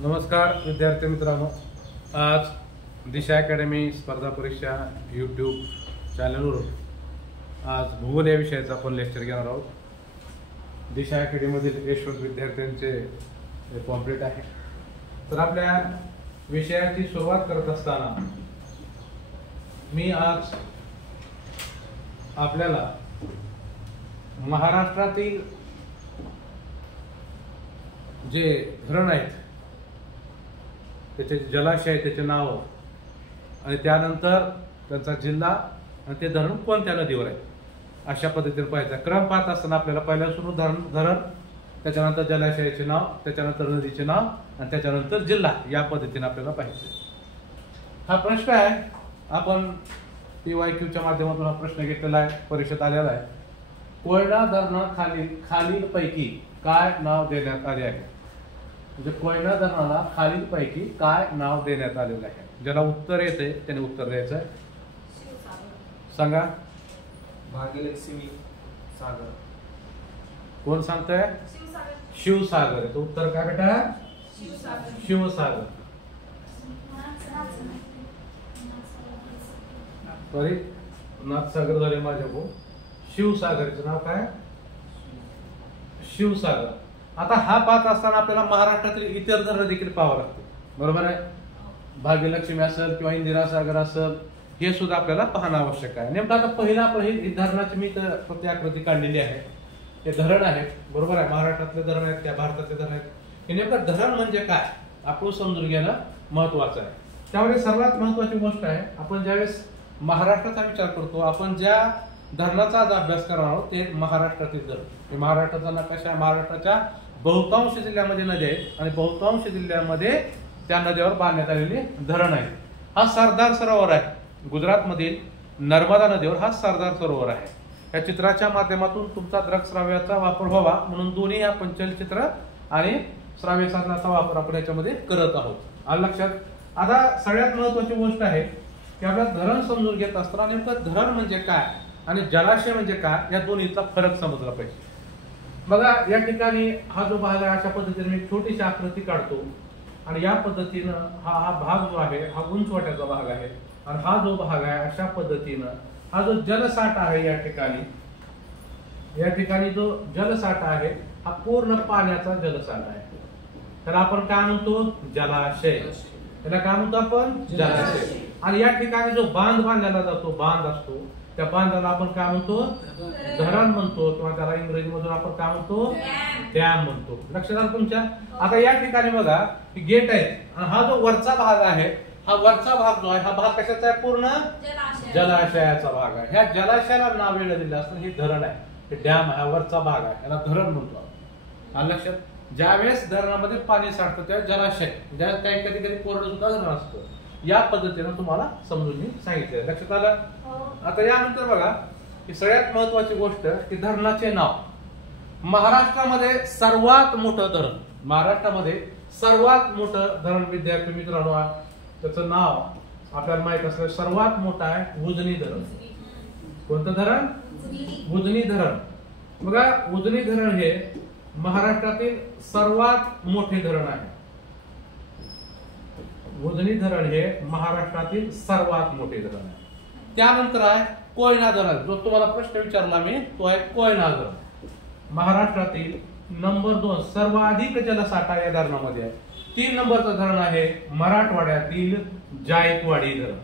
नमस्कार विद्यार्थी मित्रांनो, आज दिशा अकॅडमी स्पर्धा परीक्षा यूट्यूब चॅनलवर आज भूगोल या विषयाचा आपण लेक्चर घेणार आहोत. दिशा अकॅडमीमधील यशवंत विद्यार्थ्यांचे पॉम्पलेट आहे. तर आपल्या विषयाची सुरुवात करत असताना मी आज आपल्याला महाराष्ट्रातील जे धरण आहेत त्याचे जलाशय आहे, त्याचे नाव आणि त्यानंतर त्यांचा जिल्हा आणि ते धरण कोणत्या नदीवर आहे अशा पद्धतीने पाहायचा. क्रम पाहत असताना आपल्याला पहिल्या सुरू धरण, त्याच्यानंतर जलाशयाचे नाव, त्याच्यानंतर नदीचे नाव आणि त्याच्यानंतर जिल्हा, या पद्धतीने आपल्याला पाहिजे. हा प्रश्न आहे, आपण PYQच्या माध्यमातून हा प्रश्न घेतलेला आहे, परीक्षेत आलेला आहे. कोयना खालीलपैकी काय नाव देण्यात आले आहे? म्हणजे कोयना धरणाला खालीलपैकी काय नाव देण्यात आलेलं आहे? ज्याला उत्तर येते त्याने उत्तर द्यायचं आहे. सांगा. भागीरथी सागर. कोण सांगतंय? शिवसागर. तो उत्तर काय बेटा? शिवसागर. सॉरी, नाथसागर झाले माझ्या. शिवसागरचं नाव काय? शिवसागर. आता हा पाहत असताना आपल्याला महाराष्ट्रातील इतर धरण देखील पाहावं लागते, बरोबर आहे. भाग्यलक्ष्मी असेल किंवा इंदिरा सागर असेल, हे सुद्धा आपल्याला पाहणं आवश्यक आहे. नेमकं आता पहिला धरणाची मी तर प्रतिआकृती काढलेली आहे. ते धरण आहे, बरोबर आहे. महाराष्ट्रातले धरण आहेत, त्या भारतातले धरण आहेत. हे नेमकं धरण म्हणजे काय आपण समजून घेणं महत्वाचं आहे. त्यामध्ये सर्वात महत्वाची गोष्ट आहे, आपण ज्यावेळेस महाराष्ट्राचा विचार करतो, आपण ज्या धरणाचा आज अभ्यास करणार आहोत ते महाराष्ट्रातील धरण. हे महाराष्ट्राचा नकाशा, महाराष्ट्राच्या बहुतांश जिल्ह्यामध्ये नद्या आहेत आणि बहुतांश जिल्ह्यामध्ये त्या नद्यावर बांधण्यात आलेले धरण आहे. हा सरदार सरोवर आहे, गुजरातमधील नर्मदा नदीवर हा सरदार सरोवर आहे. या चित्राच्या माध्यमातून तुमचा दृकश्राव्याचा वापर व्हावा म्हणून दोन्ही या पंचलचित्र आणि श्राव्य साधनाचा वापर आपण याच्यामध्ये करत आहोत. आलं लक्षात? आता सगळ्यात महत्वाची गोष्ट आहे की आपल्याला धरण समजून घेत असताना नेमकं धरण म्हणजे काय आणि जलाशय म्हणजे काय या दोन्हीचा फरक समजला पाहिजे. बघा, या ठिकाणी हा जो भाग आहे अशा पद्धतीने मी छोटीशी आकृती काढतो आणि या पद्धतीनं हा भाग जो आहे हा उंचवट्याचा भाग आहे आणि हा जो भाग आहे अशा पद्धतीनं हा जो जलसाठा आहे या ठिकाणी जो जलसाठा आहे हा पूर्ण पाण्याचा जलसाठा आहे. त्याला आपण काय म्हणतो? जलाशय. त्याला काय म्हणतो आपण? जलाशय. आणि या ठिकाणी जो बांध बांधला जातो, बांध असतो, त्या बांधाला आपण काय म्हणतो? धरण म्हणतो, किंवा त्याला इंग्रजीमधून आपण काय म्हणतो? डॅम म्हणतो. लक्षात आलं तुमच्या? आता या ठिकाणी बघा गेट आहे आणि हा जो वरचा भाग आहे, हा वरचा भाग जो आहे हा भाग कशाचा आहे? पूर्ण जलाशयाचा भाग आहे. ह्या जलाशयाला नाव वेगळं दिलं असतं, हे धरण आहे, हे डॅम आहे, वरचा भाग आहे, याला धरण म्हणतो. आलं लक्षात? ज्यावेळेस धरणामध्ये पाणी साठतं त्या जलाशय, ज्या काही कधी कधी कोरडं सुद्धा धरण असतं. या पद्धतीने तुम्हाला समजून मी सांगितलं. लक्षात आलं? आता यानंतर बघा ही सगळ्यात महत्वाची गोष्ट की धरणाचे नाव. महाराष्ट्रामध्ये सर्वात मोठं धरण, महाराष्ट्रामध्ये सर्वात मोठं धरण विद्यार्थी मित्रांनो, त्याचं नाव आपल्याला माहित असलं, सर्वात मोठं आहे उजनी धरण. कोणतं धरण? उजनी धरण. बघा, उजनी धरण हे महाराष्ट्रातील सर्वात मोठे धरण आहे. उजनी धरण हे महाराष्ट्रातील सर्वात मोठे धरण आहे. त्यानंतर आहे कोयना धरण. जो तुम्हाला प्रश्न विचारला मी तो आहे कोयना धरण. महाराष्ट्रातील नंबर 2 सर्वाधिक जलसाठा या धरणामध्ये आहे. 3 नंबरचं धरण आहे मराठवाड्यातील जायकवाडी धरण.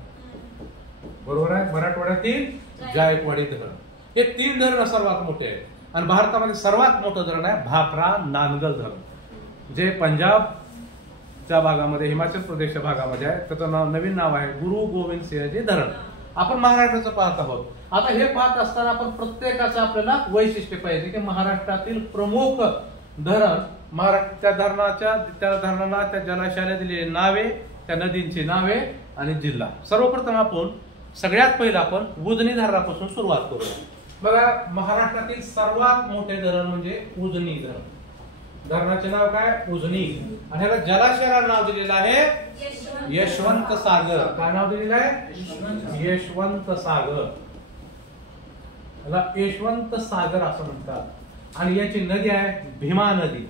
बरोबर आहे? मराठवाड्यातील जायकवाडी धरण. हे 3 धरण सर्वात मोठे आहे. आणि भारतामध्ये सर्वात मोठं धरण आहे भाकरा नानगल धरण, जे पंजाबच्या भागामध्ये, हिमाचल प्रदेशच्या भागामध्ये आहे. त्याचं नवीन नाव आहे गुरु गोविंद सिंहजी धरण. आपण महाराष्ट्राचं पाहत आहोत. आता हे पाहत असताना आपण प्रत्येकाचं आपल्याला वैशिष्ट्य पाहिजे की महाराष्ट्रातील प्रमुख धरण, त्या धरणाला, त्या जलाशयाला दिलेली नावे, त्या नदींची नावे आणि जिल्हा. सर्वप्रथम आपण सगळ्यात पहिलं आपण उजनी धरणापासून सुरुवात करूया. बघा, महाराष्ट्रातील सर्वात मोठे धरण म्हणजे उजनी धरण. धरणाचे नाव काय? उजनी. आणि ह्याला जलाशयाला नाव दिलेलं आहे यशवंत सागर. काय नाव दिलेलं आहे? यशवंत सागर. याला यशवंत सागर असं म्हणतात. आणि याची नदी आहे भीमा नदी.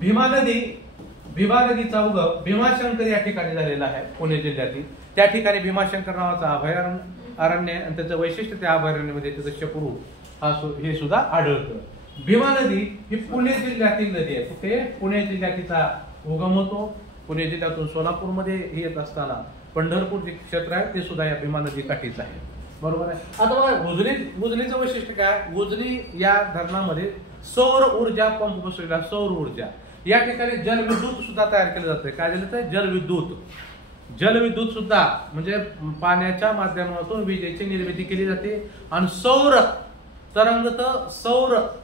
भीमा नदी भीमा नदीचा उगम भीमाशंकर या ठिकाणी झालेला आहे पुणे जिल्ह्यातील. त्या ठिकाणी भीमाशंकर नावाचा अभयारण्य आणि त्याचं वैशिष्ट्य त्या अभयारण्यामध्ये त्याचं शकरू हे सुद्धा आढळतं. भीमा नदी ही पुणे जिल्ह्यातील नदी आहे. कुठे? पुणे जिल्ह्याचा उगम होतो. पुणे जिल्ह्यातून सोलापूरमध्ये येत असताना पंढरपूर जे क्षेत्र आहे ते सुद्धा या भीमा नदी काठीच आहे. बरोबर आहे. आता बघा उजनीचं वैशिष्ट्य काय? उजनी या धरणामध्ये सौर ऊर्जा पंप बसवलेला. सौर ऊर्जा या ठिकाणी जलविद्युत सुद्धा तयार केलं जातं. काय झालं तर जलविद्युत सुद्धा म्हणजे पाण्याच्या माध्यमातून विजेची निर्मिती केली जाते. आणि सौर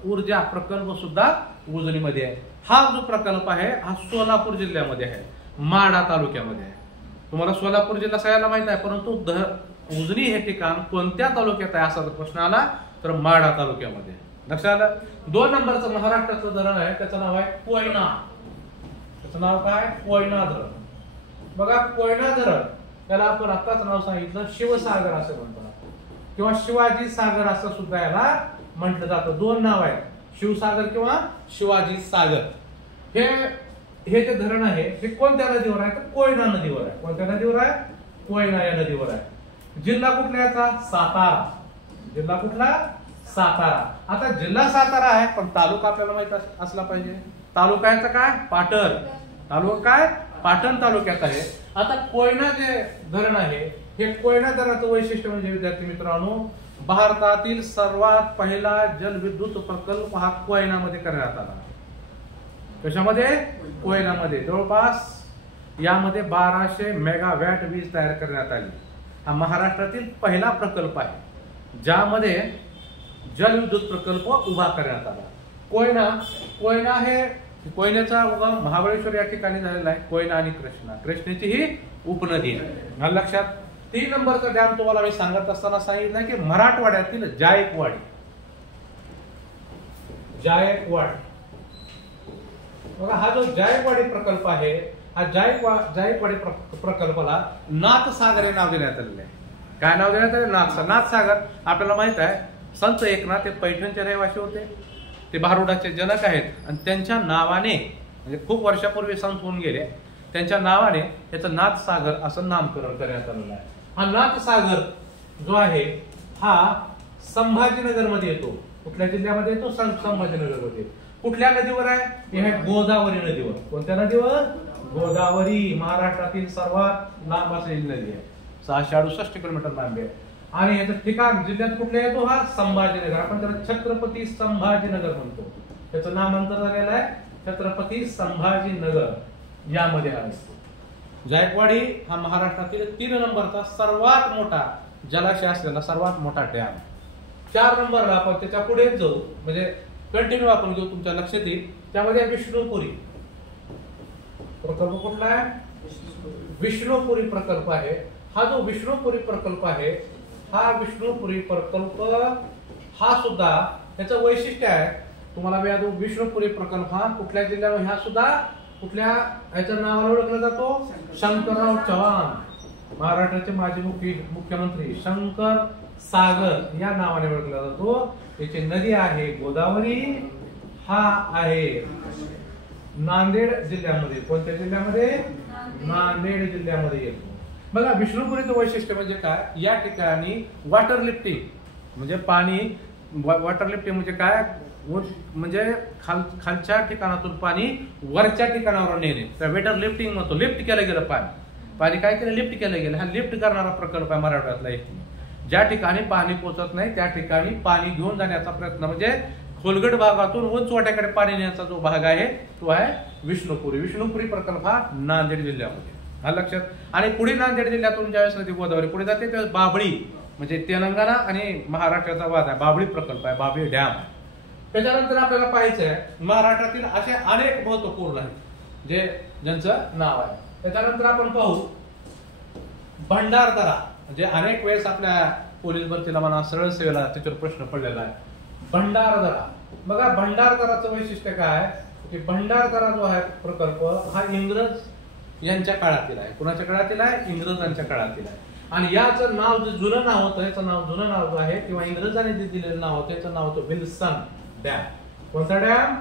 ऊर्जा प्रकल्प सुद्धा उजनीमध्ये आहे. हा जो प्रकल्प आहे हा सोलापूर जिल्ह्यामध्ये आहे, माढा तालुक्यामध्ये आहे. तुम्हाला सोलापूर जिल्हा सगळ्यांना माहित आहे, परंतु उजनी हे ठिकाण कोणत्या तालुक्यात आहे असा प्रश्न आला तर माढा तालुक्यामध्ये. लक्षात आलं. 2 नंबरचं महाराष्ट्राचं धरण आहे, त्याचं नाव आहे कोयना. त्याचं नाव काय? कोयना धरण. बघा कोयना धरण त्याला आपण आताच नाव सांगितलं शिवसागर असं म्हणतात किंवा शिवाजी सागर असं सुद्धा याला म्हटलं जातं. 2 नाव आहेत, शिवसागर किंवा शिवाजी सागर. हे जे धरण आहे ते कोणत्या नदीवर आहे तर कोयना नदीवर आहे. कोणत्या नदीवर आहे? कोयना या नदीवर आहे. जिल्हा कुठला याचा? सातारा. जिल्हा कुठला? सातारा. आता जिल्हा सातारा आहे पण तालुका आपल्याला माहित असला पाहिजे. तालुका याचा काय? पाटण. तालुका काय? पाटण तालुक्यात आहे. आता कोयना जे धरण आहे हे कोयना धरणाचं वैशिष्ट्य म्हणजे विद्यार्थी मित्रांनो भारतातील सर्वात पहिला जलविद्युत प्रकल्प हा कोयनामध्ये करण्यात आला. कशामध्ये? कोयनामध्ये. जवळपास यामध्ये 1200 मेगावॅट वीज तयार करण्यात आली. हा महाराष्ट्रातील पहिला प्रकल्प आहे ज्यामध्ये जलविद्युत प्रकल्प उभा करण्यात आला. कोयन्याचा उगम महाबळेश्वर या ठिकाणी झालेला आहे. कोयना आणि कृष्णेची ही उपनदी आहे. लक्षात. 3 नंबरचा डॅम तुम्हाला मी सांगत असताना सांगितलं की मराठवाड्यातील जायकवाडी. बघा हा जो जायकवाडी प्रकल्प आहे हा जायकवाडी प्रकल्पाला नाथसागर हे नाव देण्यात आलेलं आहे. काय नाव देण्यात आले? नाथसागर. आपल्याला माहित आहे संत एकनाथ हे पैठणचे रहिवासी होते. ते भारुडाचे जनक आहेत आणि त्यांच्या नावाने म्हणजे खूप वर्षापूर्वी संत होऊन गेले, त्यांच्या नावाने याचं नाथसागर असं नामकरण करण्यात आलेलं आहे. हा नाथसागर जो आहे हा संभाजीनगर मध्ये येतो. कुठल्या जिल्ह्यामध्ये येतो? संभाजीनगर मध्ये. कुठल्या नदीवर आहे? हे गोदावरी नदीवर. कोणत्या नदीवर? गोदावरी. महाराष्ट्रातील सर्वात लांब असलेली नदी आहे. 668 किलोमीटर लांबी आहे. आणि याचं ठिकाण जिल्ह्यात कुठले येतो? हा संभाजीनगर. आपण त्याला छत्रपती संभाजीनगर म्हणतो. त्याचं नामांतर झालेलं आहे छत्रपती संभाजीनगर यामध्ये आहे. जायकवाडी हा महाराष्ट्रातील 3 नंबरचा सर्वात मोठा जलाशय असलेला सर्वात मोठा डॅम. 4 नंबरला आपण त्याच्या पुढे जाऊ म्हणजे कंटिन्यू आपण घेऊ, तुमच्या लक्षात येईल. त्यामध्ये विष्णुपुरी प्रकल्प कुठला आहे? विष्णुपुरी प्रकल्प आहे. हा जो विष्णुपुरी प्रकल्प आहे हा विष्णुपुरी प्रकल्प हा सुद्धा त्याचं वैशिष्ट्य आहे तुम्हाला मी आधी. विष्णुपुरी प्रकल्प हा कुठल्या जिल्ह्यामध्ये? हा सुद्धा कुठल्या याच्या नावाने ओळखला जातो? शंकरराव चव्हाण, महाराष्ट्राचे माजी मुख्यमंत्री शंकर सागर या नावाने ओळखला जातो. याची नदी आहे गोदावरी. हा आहे नांदेड जिल्ह्यामध्ये. कोणत्या जिल्ह्यामध्ये? नांदेड जिल्ह्यामध्ये येतो. बघा विष्णुपुरीचं वैशिष्ट्य म्हणजे काय? या ठिकाणी वॉटर लिफ्टिंग म्हणजे वॉटर लिफ्टिंग म्हणजे काय? म्हणजे खालच्या ठिकाणातून पाणी वरच्या ठिकाणावर नेणे तर वॉटर लिफ्टिंग म्हणतो. लिफ्ट केलं गेलं पाणी काय केलं? लिफ्ट केलं गेलं. हा लिफ्ट करणारा प्रकल्प आहे मराठवाड्यातला एक. ज्या ठिकाणी पाणी पोहोचत नाही त्या ठिकाणी पाणी घेऊन जाण्याचा प्रयत्न म्हणजे खोलगट भागातून उंच वाट्याकडे पाणी नेण्याचा जो भाग आहे तो आहे विष्णुपुरी. विष्णुपुरी प्रकल्प हा नांदेड जिल्ह्यामध्ये. हा लक्षात. आणि पुढे नांदेड जिल्ह्यातून ज्यावेळेस नदी गोदावरी पुढे जाते त्यावेळेस बाभळी म्हणजे तेलंगणा आणि महाराष्ट्राचा वाद आहे. बाभळी प्रकल्प आहे, बाभळी डॅम आहे. त्याच्यानंतर आपल्याला पाहायचं आहे महाराष्ट्रातील असे अनेक महत्वपूर्ण आहेत ज्यांचं नाव आहे. त्याच्यानंतर आपण पाहू भंडारदरा. म्हणजे अनेक वेळेस आपल्या पोलीस भरतीला म्हणा सरळ सेवेला त्याच्यावर प्रश्न पडलेला आहे. भंडारदरा. बघा भंडारदराचं वैशिष्ट्य काय की भंडारदरा जो आहे प्रकल्प हा इंग्रज यांच्या काळातील आहे. कुणाच्या काळातील आहे? इंग्रजांच्या काळातील आहे. आणि याचं नाव जे जुनं नाव होतं याचं जुनं नाव जो आहे किंवा इंग्रजांनी जे दिलेलं नाव होतं याचं नाव होतं विल्सन डॅम. कोणता डॅम?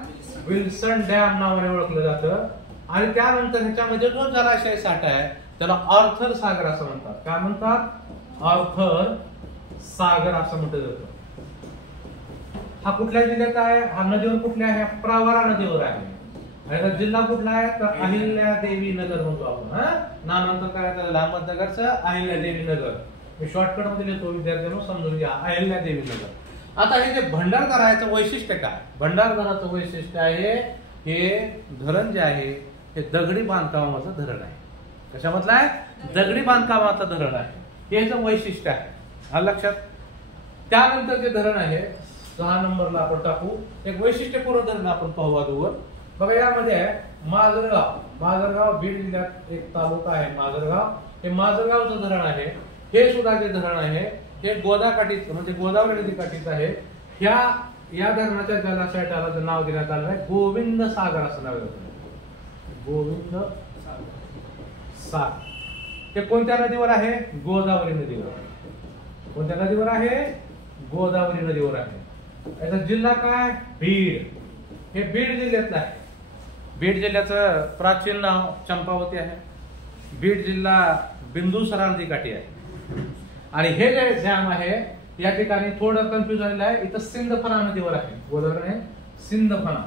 विल्सन डॅम नावाने ओळखलं जातं. आणि त्यानंतर ह्याच्यामध्ये जो जलाशय साठा आहे त्याला ऑर्थर सागर असं म्हणतात. काय म्हणतात? ऑर्थर सागर असं म्हटलं जातं. हा कुठल्या जिल्ह्यात आहे? हा नदीवर कुठल्या आहे? प्रवरा नदीवर आहे. आणि त्याचा जिल्हा कुठला आहे? तर अहिल्यादेवी नगर म्हणतो आपण. नामांतर काय त्याला? अहमदनगरचं अहिल्यादेवी नगर. मी शॉर्टकट मध्ये लिहितो, विद्यार्थ्यांना समजून घ्या. अहिल्यादेवी नगर. आता हे जे भंडारदरा आहे याचं वैशिष्ट्य काय? भंडारदराचं वैशिष्ट्य आहे हे धरण जे आहे हे दगडी बांधकामाचं धरण आहे. कशामधलं आहे? दगडी बांधकामाचं धरण आहे. हे याचं वैशिष्ट्य आहे. आलं लक्षात? त्यानंतर जे धरण आहे 6 नंबरला आपण टाकू. एक वैशिष्ट्यपूर्ण धरण आपण पाहू अगोदर. बघा यामध्ये आहे माजलगाव. माजलगाव बीड जिल्ह्यात एक तालुका आहे माजलगाव. हे माजलगावचं धरण आहे. हे सुद्धा जे धरण आहे हे गोदाकाठीच म्हणजे गोदावरी नदीकाठीच आहे. या धरणाच्या जलाशयाला नाव देण्यात आलं आहे गोविंद सागर असं नाव आहे. गोविंद सागर. हे कोणत्या नदीवर आहे? गोदावरी नदीवर. कोणत्या नदीवर आहे? गोदावरी नदीवर आहे. याचा जिल्हा काय? बीड. हे बीड जिल्ह्यातलं आहे. बीड जिल्ह्याचं प्राचीन नाव चंपावती आहे. बीड जिल्हा बिंदुसरा नदीकाठी आहे. आणि हे जे डॅम आहे या ठिकाणी थोडं कन्फ्युज झालेलं आहे. इथं सिंदफणा नदीवर आहे. गोदावरी आहे सिंदफणा.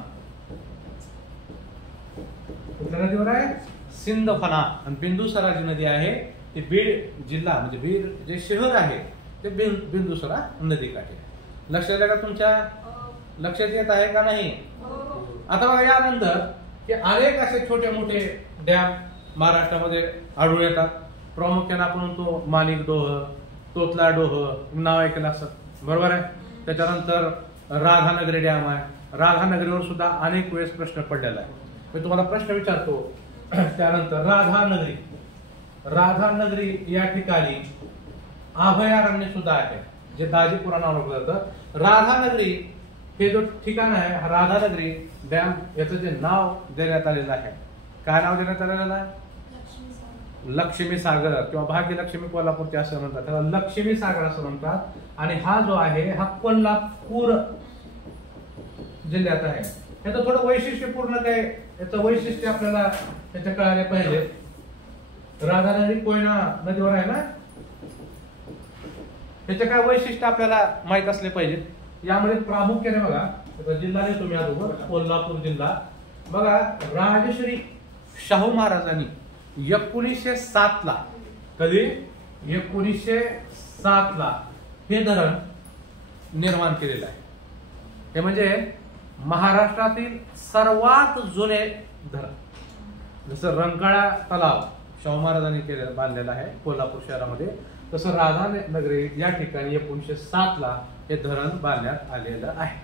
कुठल्या नदीवर आहे? सिंदफणा. आणि बिंदुसरा जी नदी आहे ती बीड जिल्हा म्हणजे बीड जे शहर आहे ते बिंदुसरा नदीकाठी आहे. लक्षात आलं का? तुमच्या लक्षात येत आहे का नाही? आता बघा यानंतर की अनेक असे छोटे मोठे डॅम महाराष्ट्रामध्ये आढळून येतात. प्रामुख्याने आपण म्हणतो माणिक डोह, तोतला डोह नाव ऐकलं असं, बरोबर आहे. त्याच्यानंतर राधानगरी डॅम आहे. राधानगरीवर सुद्धा अनेक वेळेस प्रश्न पडलेला आहे. मी तुम्हाला प्रश्न विचारतो. त्यानंतर राधानगरी या ठिकाणी अभयारण्य सुद्धा आहे जे दाजीपुरा नाव ओळखलं जातं. राधानगरी हे जो ठिकाण आहे हा राधानगरी डॅम याचं जे नाव देण्यात आलेलं आहे, काय नाव देण्यात आलेलं आहे? लक्ष्मी सागर किंवा भाग्यलक्ष्मी कोल्हापूरचे असं म्हणतात. त्याला लक्ष्मी सागर असं म्हणतात. आणि हा जो आहे हा कोल्हापूर जिल्ह्यात आहे. याचं थोडं वैशिष्ट्यपूर्ण काय? याचं वैशिष्ट्य आपल्याला त्याच्या कळाले पाहिजे. राधानगरी कोयना नदीवर आहे ना. त्याचे काय वैशिष्ट्य आपल्याला माहित असले पाहिजे. यामध्ये प्रामुख्याने बघा त्याचा जिल्हा नाही तुम्ही अगोदर कोल्हापूर जिल्हा बघा. राजश्री शाहू महाराजांनी 1907 ला कधी 1907 ला हे धरण निर्माण केलेलं आहे. हे म्हणजे महाराष्ट्रातील सर्वात जुने धरण. जसं रंकाळा तलाव शाहू महाराजांनी बांधलेला आहे कोल्हापूर शहरामध्ये, तसं राधानगरी या ठिकाणी 1907 ला हे धरण बांधण्यात आलेलं आहे.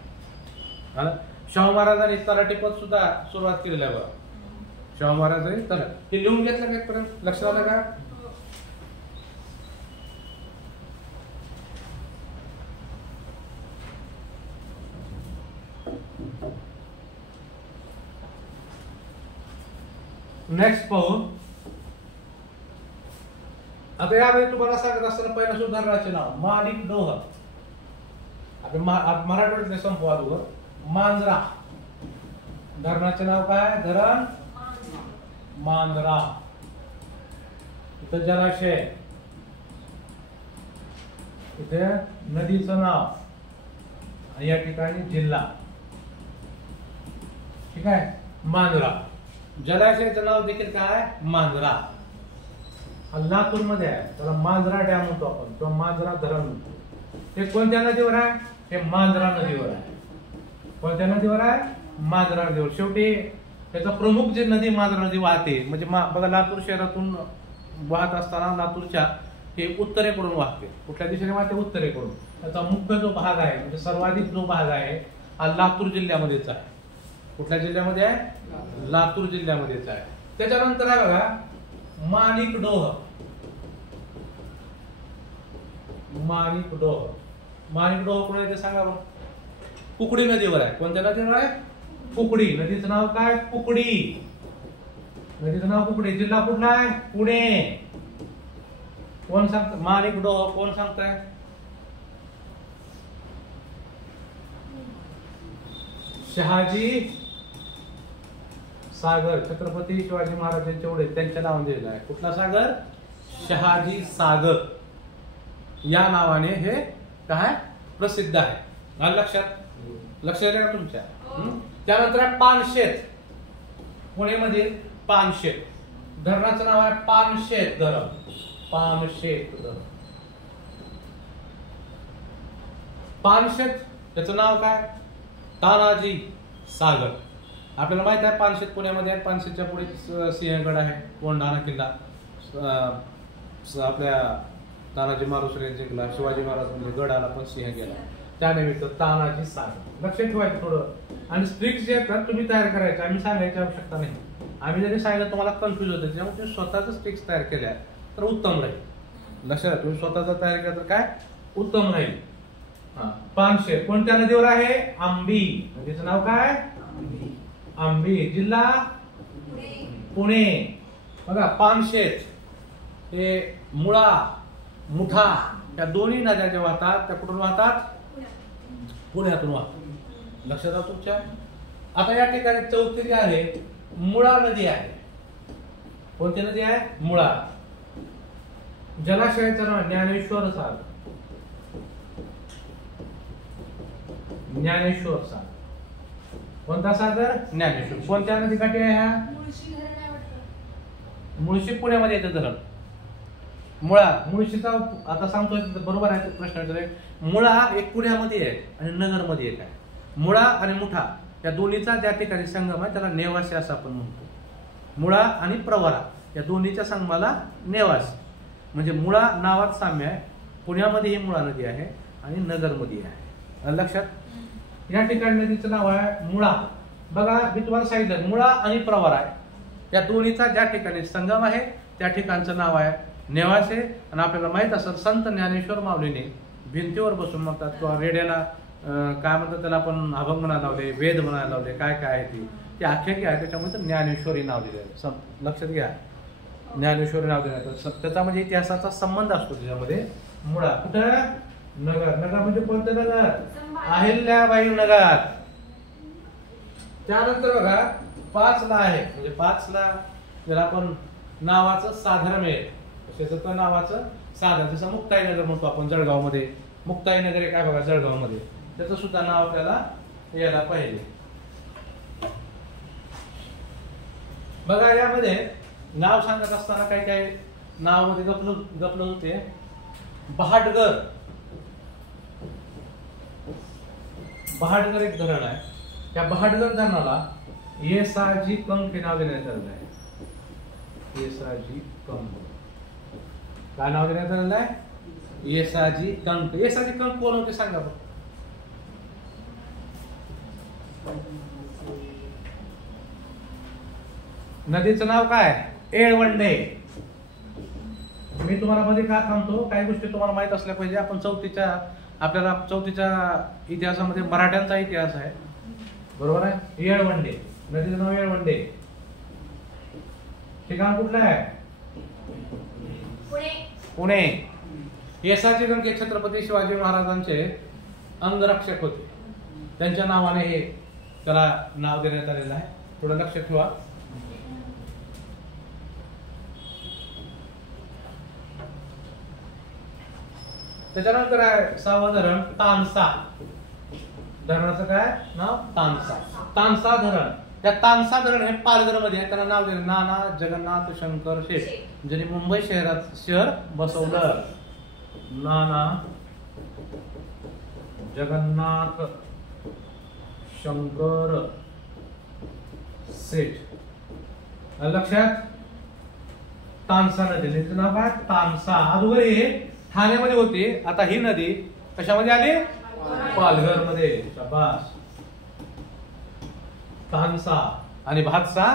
शाहू महाराजांनी तलाठीपद सुद्धा सुरुवात केलेलं आहे. बघा शाहू महाराजांनी तलाठी हे लिहून घेतलं का? पर्यंत लक्षात आलं का? नेक्स्ट पाहू. आता यावेळी तुम्हाला सांगत असताना पहिलं सुधारणाचे नाव माणिक डोह. आपण मराठवाड्यातले संपवा. मांजरा धरणाचे नाव काय? धरण मांजरा. इथं जलाशय, इथे नदीचं नाव आणि या ठिकाणी जिल्हा. ठीक आहे. मांजरा. जलाशयाचं नाव देखील काय? मांजरा. लातूर मध्ये आहे त्याला मांजरा डॅम म्हणतो आपण किंवा मांजरा धरण म्हणतो. हे कोणत्या नदीवर आहे? हे मांजरा नदीवर आहे. कोणत्या नदीवर आहे? मांजरा नदीवर. शेवटी त्याचा प्रमुख जे नदी मांजरा नदी वाहते म्हणजे बघा लातूर शहरातून वाहत असताना लातूरच्या हे उत्तरेकडून वाहते. कुठल्या दिशेने वाहते? उत्तरेकडून. त्याचा मुख्य जो भाग आहे म्हणजे सर्वाधिक जो भाग आहे हा लातूर जिल्ह्यामध्येच आहे. कुठल्या जिल्ह्यामध्ये आहे? लातूर जिल्ह्यामध्येच आहे. त्याच्यानंतर आहे बघा माणिक डोह. माणिक डोह. माणिक डोह कुठे आहे ते सांगा बरं. कुकडी नदीवर आहे. कोणत्या नदीवर आहे? कुकडी. नदीचं नाव काय? कुकडी. नदीचं नाव कुकडी. जिल्हा कुठला आहे? पुणे. कोण सांगत? माणिक डोह कोण सांगताय? शहाजी सागर छत्रपती शिवाजी महाराजांचे वडील त्यांच्या नावाने दिलेला आहे. कुठला सागर? शहाजी सागर या नावाने हे काय प्रसिद्ध आहे. आलं लक्षात? लक्षात आहे का तुमच्या? त्यानंतर आहे पानशेत. पुणेमध्ये पानशेत धरणाचं नाव आहे पानशेत धरण. पानशेत धरण. पानशेत त्याचं नाव काय? तानाजी सागर. आपल्याला माहित आहे पानशेत पुण्यामध्ये आहे. पानशेतच्या पुढे सिंहगड आहे, कोंढाणा किल्ला आपल्या तानाजी मालुसरे जिंकला. शिवाजी महाराज म्हणजे गड आला पण सिंह गेला. त्यानिमित्त तानाजी सागर लक्षात ठेवायचं थोडं. आणि स्ट्रिक्स जे आहेत तुम्ही तयार करायचे, आम्ही सांगायची आवश्यकता नाही. आम्ही जरी सांगितलं तुम्हाला कन्फ्युज होतं, त्यामुळे तुम्ही स्वतःच स्ट्रिक्स तयार केल्या तर उत्तम राहील. लक्षात तुम्ही स्वतःचा तयार केला तर काय उत्तम राहील. पानशेत कोणत्या नदीवर आहे? आंबी. नदीचं नाव काय? आंबी. जिल्हा पुणे. बघा पानशेत हे मुळा मुठा या दोन्ही नद्या ज्या वाहतात त्या कुठून वाहतात? पुण्यातून वाहतात. लक्षात आलं तुमच्या? आता या ठिकाणी चौथी जी आहे मुळा नदी आहे. कोणती नदी आहे? मुळा. जलाशयाचं नाव ज्ञानेश्वर सागर. ज्ञानेश्वर सागर. कोणता सागर? ज्ञानेश्वर. कोणत्या नदीकाठी आहे हा? मुळशी पुण्यामध्ये येतं धरण. मुळा मुळशीचा आता सांगतो बरोबर आहे प्रश्न विचारले. मुळा एक पुण्यामध्ये आहे आणि नगरमध्ये एक आहे. मुळा आणि मुठा या दोन्हीचा ज्या ठिकाणी संगम आहे त्याला नेवासी असं आपण म्हणतो. मुळा आणि प्रवरा या दोन्हीच्या संगमाला नेवासी. म्हणजे मुळा नावात साम्य आहे. पुण्यामध्ये ही मुळा नदी आहे आणि नगरमध्ये आहे. लक्षात? या ठिकाणी नदीचं नाव आहे मुळा. बघा मी तुम्हाला सांगितलं मुळा आणि प्रवरा आहे या दोन्हीचा ज्या ठिकाणी संगम आहे त्या ठिकाणचं नाव आहे नेवासे. आणि आपल्याला माहित असेल संत ज्ञानेश्वर माऊलीने भिंतीवर बसून म्हणतात किंवा रेड्याला काय म्हणतात त्याला आपण अभंग म्हणायला लावले, वेद म्हणायला लावले, काय काय आहे ती आख्यायिकी आहे. त्याच्यामुळे ज्ञानेश्वरी नाव दिले. लक्षात घ्या ज्ञानेश्वरी नाव देण्यात त्याचा म्हणजे इतिहासाचा संबंध असतो त्याच्यामध्ये. मुळा कुठं? नगर. नगर म्हणजे कोणतं नगर? अहिल्याबाई नगर. त्यानंतर बघा 5 ला आहे म्हणजे 5 ला ज्याला आपण नावाचं साधारण मिळेल. तर नावाचं साधन जसं मुक्ताई नगर म्हणतो आपण जळगाव मध्ये. मुक्ताई नगर एक आहे बघा जळगाव मध्ये. त्याचं सुद्धा नाव आपल्याला यायला पाहिजे. बघा यामध्ये नाव सांगत असताना काही काही नावामध्ये गपलं होते. बहाडगर. बहाडगर एक धरण आहे. त्या बहाडगर धरणाला येसाजी कंक हे नाव देण्यात आलेलं आहे. येसाजी कंक. काय नाव देण्यात आलेलं आहे? येसाजी कंक. येसाजी कंक कोण होते सांगा बघ. नदीचं नाव काय? येळवंडे. मी तुम्हाला मध्ये का थांबतो, काही गोष्टी तुम्हाला माहित असल्या पाहिजे. आपण आपल्याला चौथीच्या इतिहासामध्ये मराठ्यांचा इतिहास आहे बरोबर आहे. येळवंडे नदीचं नाव येळवंडे. ठिकाण कुठलं आहे? पुणे. येसाजी कंक हे छत्रपती शिवाजी महाराजांचे अंगरक्षक होते. त्यांच्या नावाने हे त्याला नाव देण्यात आलेलं आहे. थोडं लक्षात ठेवा. त्याच्यानंतर आहे 6वं धरण तानसा. धरणाचं काय नाव? तानसा. तानसा धरण. त्या तानसा धरण हे पालघर मध्ये आहे. त्याला नाव दिलं नाना जगन्नाथ शंकर शेठ. ज्यांनी मुंबई शहर बसवलं. नाना जगन्नाथ शंकर सेठ. लक्षात? तानसा नदी. नदीचं नाव काय? तानसा. अगोदर हे ठाण्यामध्ये होते. आता ही नदी कशामध्ये आली? पालघर मध्ये. शाबास. तानसा आणि भातसा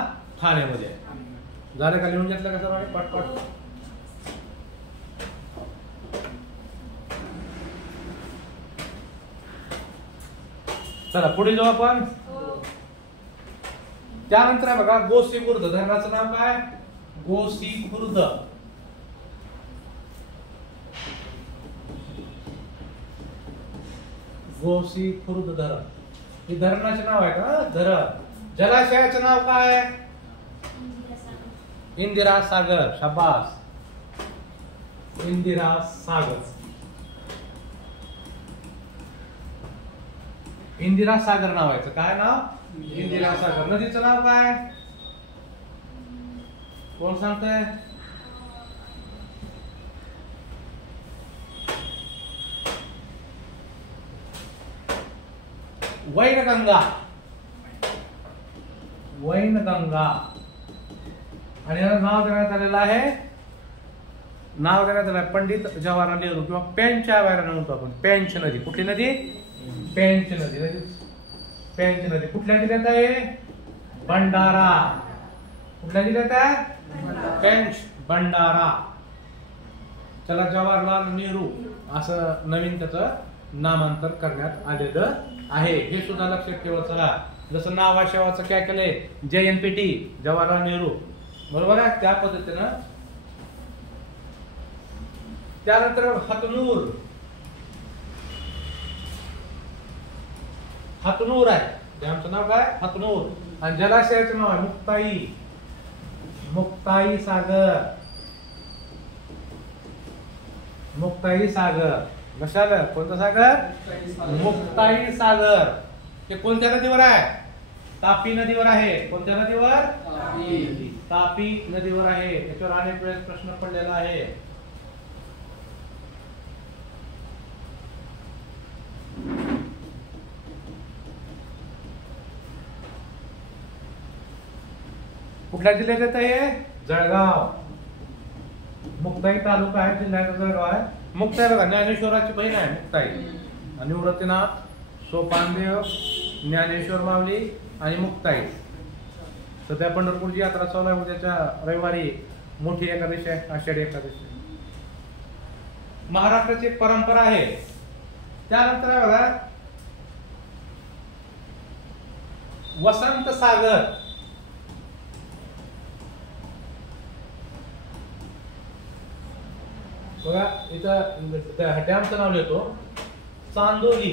ठाण्यामध्ये. झालं का? लिहून घेतलं का सर्व? पटपट. चला पुढे जाऊ आपण. त्यानंतर आहे बघा गोसीखुर्द. धरणाचं नाव काय? गोसीखुर्द. गोसीखुर्द धरण. हे धरणाचे नाव आहे का? धरण. जलाशयाचं नाव काय? इंदिरा सागर, शाबास. इंदिरा सागर. इंदिरा सागर नावाचं काय नाव? इंदिरा सागर. नदीचं नाव काय? कोण सांगतंय? वैनगंगा. वैनगंगा. आणि याला नाव देण्यात आलेलं आहे, नाव देण्यात आलं आहे पंडित जवाहरलाल नेहरू किंवा पेंच अभयारण्य म्हणतो आपण. पेंच नदी. कुठली नदी? पेंच नदी. पेंच नदी कुठल्या जिल्ह्यात आहे? भंडारा. कुठल्या जिल्ह्यात आहे? पेंच, भंडारा. त्याला जवाहरलाल नेहरू असं नवीन त्याचं नामांतर करण्यात आलेलं आहे. हे सुद्धा लक्षात ठेवा. चला, जसं नावाशेवाचं काय केलंय, JNPT, जवाहरलाल नेहरू, बरोबर आहे, त्या पद्धतीनं. त्यानंतर हतनूर. हतनूर आहे डॅमचं नाव काय? हतनूर. आणि जलाशयाचं नाव आहे मुक्ताई. मुक्ताई सागर. मुक्ताई सागर. कशाला? कोणतं सागर? मुक्ताई सागर. हे कोणत्या नदीवर आहे? तापी नदीवर आहे. कोणत्या नदीवर? तापी नदीवर आहे. त्याच्यावर अनेक वेळेस प्रश्न पडलेला आहे. कुठल्या जिल्ह्यात येत आहे? जळगाव. मुक्ताई तालुका आहे, जिल्ह्याचा जळगाव आहे. मुक्ताई बघा, ज्ञानेश्वराची बहीण आहे मुक्ताई. आणि निवृत्तीनाथ, सोपानदेव, ज्ञानेश्वर माऊली आणि मुक्ताई. सध्या पंढरपूरची यात्रा चालू आहे. उद्याच्या रविवारी मोठी एकादशी आहे, आषाढी एकादशी. महाराष्ट्राची एक परंपरा आहे. त्यानंतर आहे बघा वसंत सागर. बघा इथं डॅमचं नाव लिहितो चांदोली.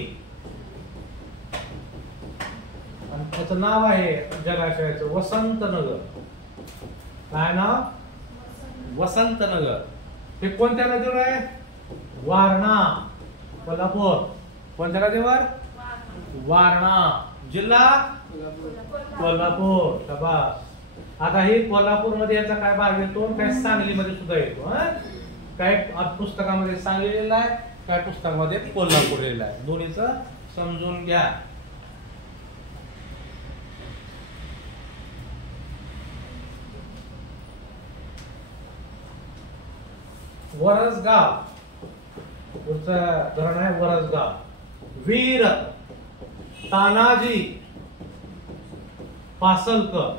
आणि त्याचं नाव आहे जलाशयाचं वसंतनगर. काय नाव? वसंतनगर. हे कोणत्या नदीवर आहे? वारणा, कोल्हापूर. कोणत्या नदीवर? वारणा. जिल्हा कोल्हापूर. शाबास. आता ही कोल्हापूर मध्ये याचा काय भाग येतो, काय सांगलीमध्ये सुद्धा येतो. काय पुस्तकामध्ये सांगली लिहिलं आहे, काय पुस्तकामध्ये कोल्हापूर लिहिलं आहे. दोन्हीचं समजून घ्या. वरसगाव. पुढचं धरण आहे वरसगाव. वीर तानाजी पासलकर.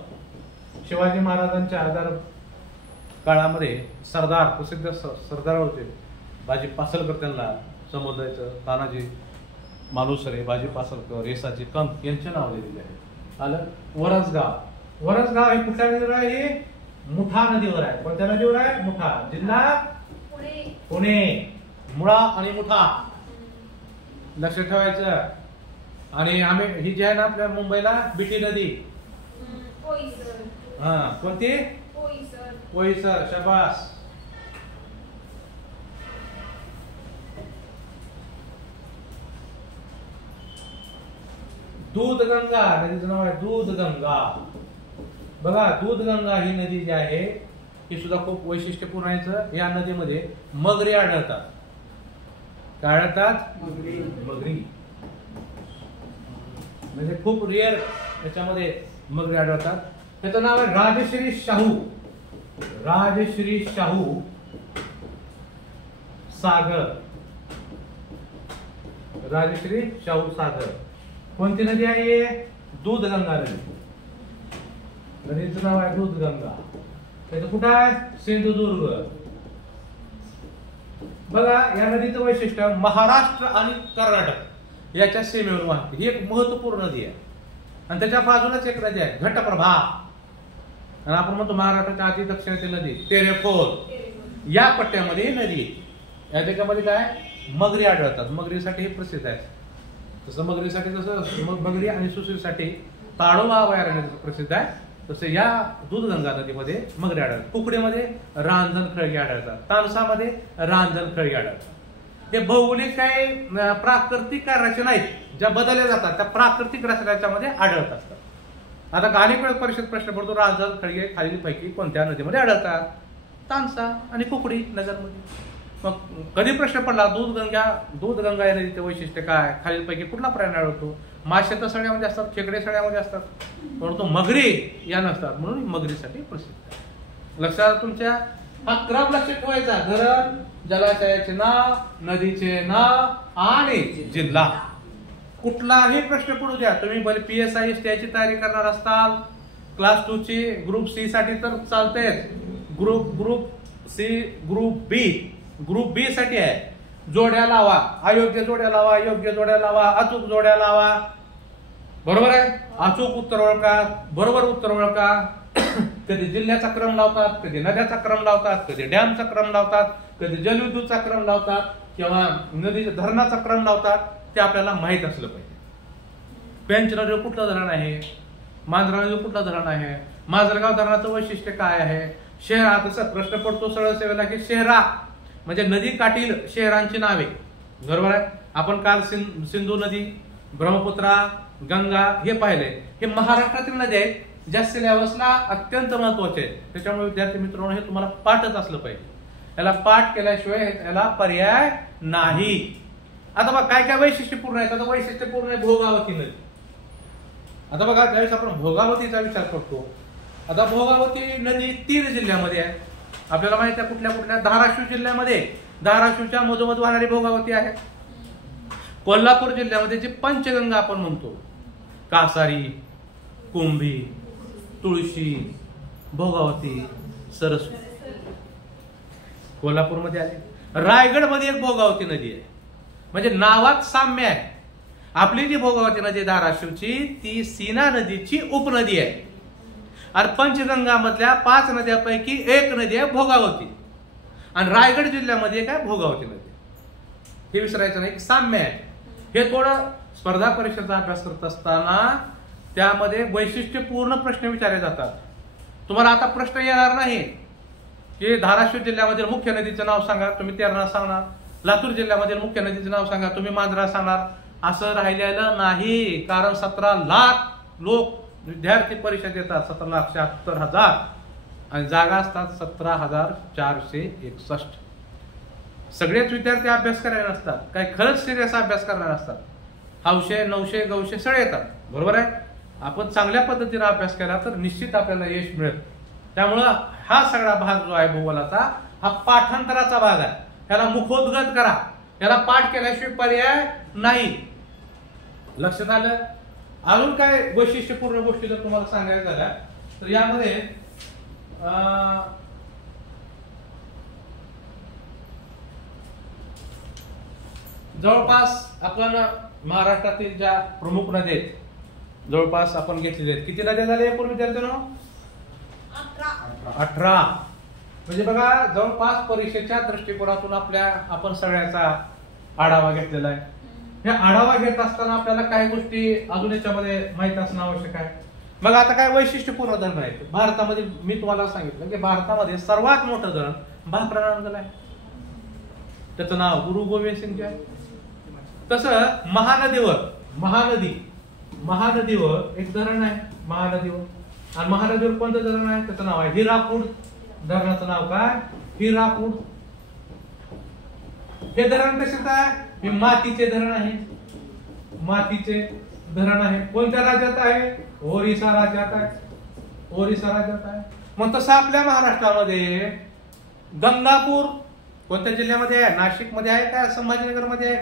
शिवाजी महाराजांच्या आधार काळामध्ये सरदार, प्रसिद्ध सरदार होते बाजी पासलकर. त्यांना संबोधायचं तानाजी मालुसरे, बाजी पासलकर, येसाजी कंप यांचे नाव दिलेले आहे. आलं. वरसगाव. वरसगाव हे कुठल्या नदीवर आहे? मुठा नदीवर आहे. कोणत्या नदीवर आहे? मुठा. जिल्हा पुणे. मुळा आणि मुठा लक्षात ठेवायचं. आणि आम्ही ही जी आहे ना आपल्या मुंबईला बीटी नदी. हा, कोणती? पोईसर. शाबास. दूधगंगा नदीचं नाव आहे दूधगंगा. बघा, दूधगंगा ही नदी जी आहे ही सुद्धा खूप वैशिष्ट्यपूर्ण आहे. या नदीमध्ये मगरी आढळतात. काय आढळतात? मगरी. म्हणजे खूप रेअर याच्यामध्ये मगरी आढळतात. त्याचं नाव आहे राजश्री शाहू. राजश्री शाहू सागर. राजश्री शाहू सागर. कोणती नदी आहे? दूधगंगा नदी. नदीचं नाव आहे दूधगंगा. त्याचं कुठं आहे? सिंधुदुर्ग. बघा, या नदीचं वैशिष्ट्य महाराष्ट्र आणि कर्नाटक याच्या सीमेवर वाहते. ही एक महत्वपूर्ण नदी आहे. आणि त्याच्या बाजूलाच एक नदी आहे घटप्रभा. आणि आपण म्हणतो महाराष्ट्राच्या अति दक्षिणेतील नदी तेरेखोल. या पट्ट्यामध्ये ही नदी. या ठिकाणी काय? मगरी आढळतात. मगरीसाठी हे प्रसिद्ध आहे. तसं मगरीसाठी जसं मगरी आणि सुशीसाठी ताडोबा अभयारण्य प्रसिद्ध आहे, तसं या दूधगंगा नदीमध्ये मगरी आढळतात. कुकडीमध्ये रांजण खळगी आढळतात. तानसामध्ये रांजण खळगी आढळतात. हे भौगोलिक काही प्राकृतिक रचना नाहीत ज्या बदलल्या जातात, त्या प्राकृतिक रचनाच्यामध्ये आढळत असतात. आता अनेक परिषद प्रश्न पडतो, रांजण खळगे खालीलपैकी कोणत्या नदीमध्ये आढळतात? तानसा आणि कुकडी नगरमध्ये. मग कधी प्रश्न पडला दूधगंगा या नदीचे वैशिष्ट्य काय, खालीलपैकी कुठला प्राणी आढळतो? मासे तर सड्यामध्ये असतात, खेकडे सड्यामध्ये असतात, परंतु मगरी या नसतात, म्हणून मगरीसाठी प्रसिद्ध आहे. लक्षात तुमच्या हा क्रम लक्षात ठेवायचा. धरण, जलाशयाचे नाव, नदीचे नाव आणि जिल्हा. कुठलाही प्रश्न पडू द्या, तुम्ही भले PSI STI ची तयारी करणार असताल, क्लास 2 ची ग्रुप C साठी तर चालते, ग्रुप C, ग्रुप B साठी आहे. जोड्या लावा, अयोग्य जोड्या लावा, योग्य जोड्या लावा, अचूक जोड्या लावा. बरोबर आहे? अचूक उत्तर ओळखा, बरोबर उत्तर ओळखा. कधी जिल्ह्याचा क्रम लावतात, कधी नद्याचा क्रम लावतात, कधी डॅमचा क्रम लावतात, कधी जलविद्युतचा क्रम लावतात, किंवा नदीच्या धरणाचा क्रम लावतात. ते आपल्याला माहित असलं पाहिजे. पेंच नदीवर कुठलं धरण आहे, मांजरा नदीवर कुठलं धरण आहे, माजलगाव धरणाचं वैशिष्ट्य काय आहे. शहरात असा प्रश्न पडतो सरळ सेवेला की शहरा म्हणजे नदी काठील शहरांची नावे. बरोबर आहे? आपण काल सिंधू नदी, ब्रह्मपुत्रा, गंगा हे पाहिले. हे महाराष्ट्रातील नद्या आहेत, ज्या सिलेबसला अत्यंत महत्वाचे आहेत. त्याच्यामुळे विद्यार्थी मित्रांनो हे तुम्हाला पाठच असलं पाहिजे. याला पाठ केल्याशिवाय याला पर्याय नाही. आता बघा काय काय वैशिष्ट्यपूर्ण आहेत. आता वैशिष्ट्यपूर्ण आहे भोगावती नदी. आता बघा ज्यावेळेस आपण भोगावतीचा विचार करतो, आता भोगावती नदी 3 जिल्ह्यामध्ये आहे. आपल्याला माहिती आहे कुठल्या कुठल्या? धाराशिव जिल्ह्यामध्ये, धाराशिवच्या मधोमध वाहणारी भोगावती आहे. कोल्हापूर जिल्ह्यामध्ये जी पंचगंगा आपण म्हणतो, कासारी, कुंभी, तुळशी, भोगावती, सरस्वती, कोल्हापूरमध्ये आले. रायगडमध्ये एक भोगावती नदी आहे, म्हणजे नावात साम्य आहे. आपली जी भोगावती नदी धाराशिवची ती सीना नदीची उपनदी आहे. आणि पंचगंगा मधल्या 5 नद्यापैकी एक नदी आहे भोगावती. आणि रायगड जिल्ह्यामध्ये काय भोगावती नदी. हे विसरायचं नाही, साम्य आहे. हे थोडं स्पर्धा परीक्षेचा अभ्यास करत असताना त्यामध्ये वैशिष्ट्यपूर्ण प्रश्न विचारले जातात. तुम्हाला आता प्रश्न येणार नाही की धाराशिव जिल्ह्यामधील मुख्य नदीचं नाव सांगा, तुम्ही तेरणा सांगणार. लातूर जिल्ह्यामधील मुख्य नदीचं नाव सांगा, तुम्ही मांजरा सांगणार. असं राहिलेलं नाही, कारण 17 लाख लोक विद्यार्थी परीक्षा देतात, 17,76,000 आणि जागा असतात 17,461. सगळेच विद्यार्थी अभ्यास करायला नसतात, काही खरंच सिरियस अभ्यास करणार असतात. हौशे, नवशे, गवशे सगळे येतात. बरोबर आहे? आपण चांगल्या पद्धतीने अभ्यास केला तर निश्चित आपल्याला यश मिळेल. त्यामुळं हा सगळा भाग जो आहे भूगोलाचा, हा पाठांतराचा भाग आहे. त्याला मुखोद्गत करा, त्याला पाठ केल्याशिवाय पर्याय नाही. लक्षात आलं? अजून काय वैशिष्ट्यपूर्ण गोष्टी जर तुम्हाला सांगायचं झाल्या तर यामध्ये जवळपास आपण महाराष्ट्रातील ज्या प्रमुख नद्या आहेत जवळपास आपण घेतलेले आहेत. किती नद्या झाल्या एकूण विद्यार्थ्यांनो? 18. म्हणजे बघा जवळपास परीक्षेच्या दृष्टिकोनातून आपण सगळ्याचा आढावा घेतलेला आहे. हे आढावा घेत असताना आपल्याला काही गोष्टी अजून याच्यामध्ये माहित असणं आवश्यक आहे. मग आता काय वैशिष्ट्यपूर्ण धरण आहेत भारतामध्ये? मी तुम्हाला सांगितलं की भारतामध्ये सर्वात मोठं धरण भाकरा धरण आहे. त्याचं नाव गुरु गोविंद सिंग आहे. तसं महानदीवर एक धरण आहे महानदीवर. आणि महानदीवर कोणतं धरण आहे? त्याचं नाव आहे हिराकूड. धरणाचं नाव काय? हिराकूड. हे धरण कशाचं आहे? हे मातीचे धरण आहे. मातीचे धरण आहे. कोणत्या राज्यात आहे? ओरिसा राज्यात आहे. ओरिसा राज्यात आहे. मग तसं आपल्या महाराष्ट्रामध्ये गंगापूर कोणत्या जिल्ह्यामध्ये आहे? नाशिक मध्ये आहे का संभाजीनगर मध्ये आहे?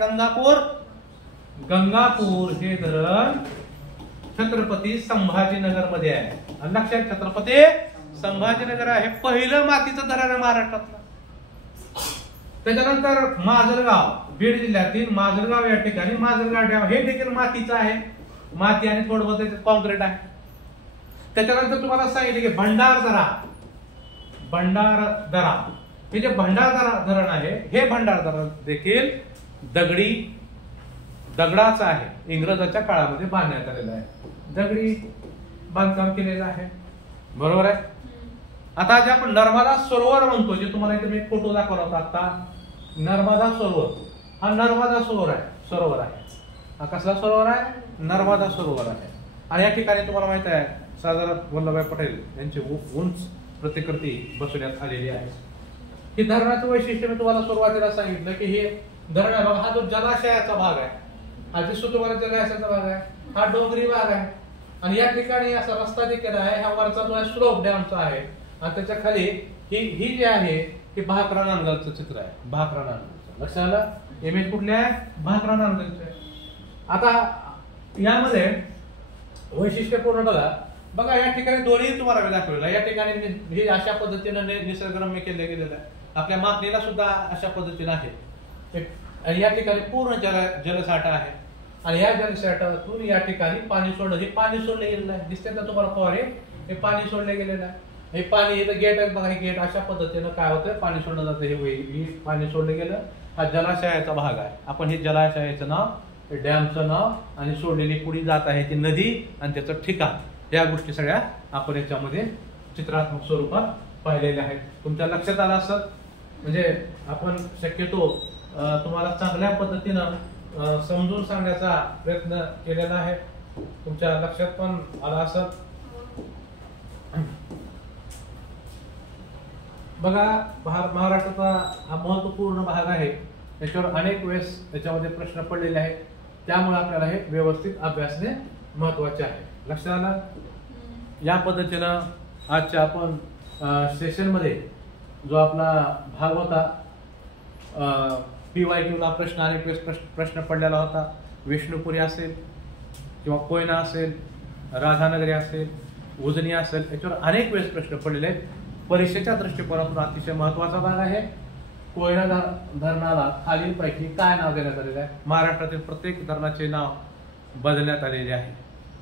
गंगापूर हे धरण छत्रपती संभाजीनगर मध्ये आहे. लक्षात, छत्रपती संभाजीनगर आहे. पहिलं मातीचं धरण आहे महाराष्ट्रातलं. त्याच्यानंतर माजलगाव, बीड जिल्ह्यातील माजलगाव या ठिकाणी माजलगाव डॅम हे देखील मातीचं आहे. माती आणि थोडं बहुत कॉन्क्रीट आहे. त्याच्यानंतर तुम्हाला सांगितले की भंडारदरा हे जे भंडारदरा धरण आहे हे भंडारदरा देखील दगडाचं आहे. इंग्रजाच्या काळामध्ये बांधण्यात आलेलं आहे. दगडी बांधकाम केलेलं आहे. बरोबर आहे. आता जे आपण नर्मदा सरोवर म्हणतो, जे तुम्हाला इथे मी फोटो दाखवला होता आता, नर्मदा सरोवर हा नर्मदा सरोवर आहे. हा कसला सरोवर आहे? नर्मदा सरोवर आहे. आणि या ठिकाणी तुम्हाला माहित आहे सरदार वल्लभभाई पटेल यांची उंच प्रतिकृती बसवण्यात आलेली आहे. ही धरणाचं वैशिष्ट्य मी तुम्हाला सुरुवातीला सांगितलं की हे धरण आहे बघा, हा जो जलाशयाचा भाग आहे, हा दिसतो तुम्हाला जलाशयाचा भाग आहे, हा डोंगरी भाग आहे. आणि या ठिकाणी असा रस्ता देखील आहे, हा वरचा जो आहे स्लोप डॅमचा आहे. आणि त्याच्या खाली ही जी आहे ही भाकरा नांगलचं चित्र आहे. भाकरा नांगलचं लक्षात आलं? इमेज कुठली आहे? भाकरा नांगलचं आहे. आता यामध्ये वैशिष्ट्यपूर्ण बघा या ठिकाणी दोन्ही तुम्हाला मी दाखवलेलं आहे. या ठिकाणी हे अशा पद्धतीनं निसर्गरम्य केलं गेलेलं आहे. आपल्या मागणीला सुद्धा अशा पद्धतीने आहे. या ठिकाणी पूर्ण जलसाठा आहे. आणि या जलसाठ्यातून या ठिकाणी पाणी सोडलं, हे पाणी सोडलं गेलेलं आहे. दिसते का तुम्हाला फवारे? हे पाणी सोडलं गेलेलं आहे. हे पाणी इथं गेट आहे बघा, हे गेट अशा पद्धतीनं काय होतं, पाणी सोडलं जातं. हे पाणी सोडलं गेलं. हा जलाशयाचा भाग आहे. आपण हे जलाशयाचं नाव, डॅमचं नाव आणि सोडलेली पुढे जात आहे ती नदी आणि त्याचं ठिकाण, या गोष्टी सगळ्या आपण याच्यामध्ये चित्रात्मक स्वरूपात पाहिलेल्या आहेत. तुमच्या लक्षात आलं असं, म्हणजे आपण शक्यतो तुम्हाला चांगल्या पद्धतीनं समजून सांगण्याचा प्रयत्न केलेला आहे. तुमच्या लक्षात पण आला असं. बघा महाराष्ट्राचा हा महत्वपूर्ण भाग आहे. याच्यावर अनेक वेळेस त्याच्यामध्ये प्रश्न पडलेले आहेत. त्यामुळे आपल्याला हे व्यवस्थित अभ्यासणे महत्वाचे आहे. लक्षात आलं? या पद्धतीनं आजच्या आपण सेशन मध्ये जो आपला भाग होता, PYQ ला प्रश्न अनेक वेळेस प्रश्न पडलेला होता. विष्णुपुरी असेल किंवा कोयना असेल, राधानगरी असेल, उजनी असेल, याच्यावर अनेक वेळेस प्रश्न पडलेले आहेत. परीक्षेच्या दृष्टिकोनातून अतिशय महत्वाचा भाग आहे. कोयना धरणाला खालीलपैकी काय नाव देण्यात आलेलं आहे? महाराष्ट्रातील प्रत्येक धरणाचे नाव बदलण्यात आलेले आहे.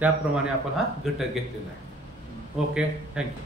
त्याप्रमाणे आपण हा घटक घेतलेला आहे. Okay, thank you.